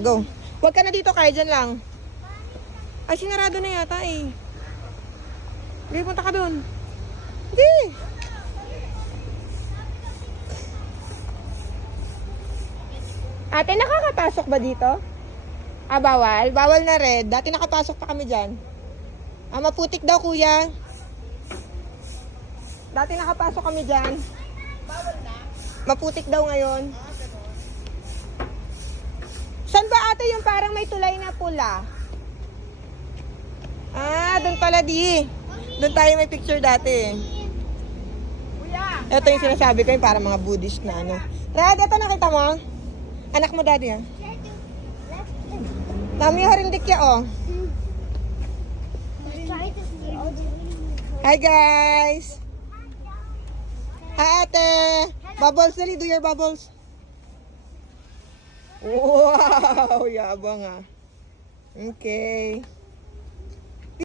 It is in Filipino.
Go. Huwag ka na dito, kaya dyan lang. Ay, sinarado na yata eh. Sige, punta ka dun. Sige. Ate, nakakapasok ba dito? Ah, bawal? Bawal na red. Dati nakapasok pa kami dyan. Ah, maputik daw, kuya. Dati nakapasok kami dyan. Bawal na? Maputik daw ngayon. Saan ba ate yung parang may tulay na pula? Ah, doon pala di. Doon tayo may picture dati. Ito yung sinasabi ko yung parang mga Buddhist na ano. Rad, ito nakita mo? Anak mo daddy ah. Nami harindik ya oh. Hi guys. Hi ate. Bubbles, dali, do your bubbles. Wow, yabang ah. Okay.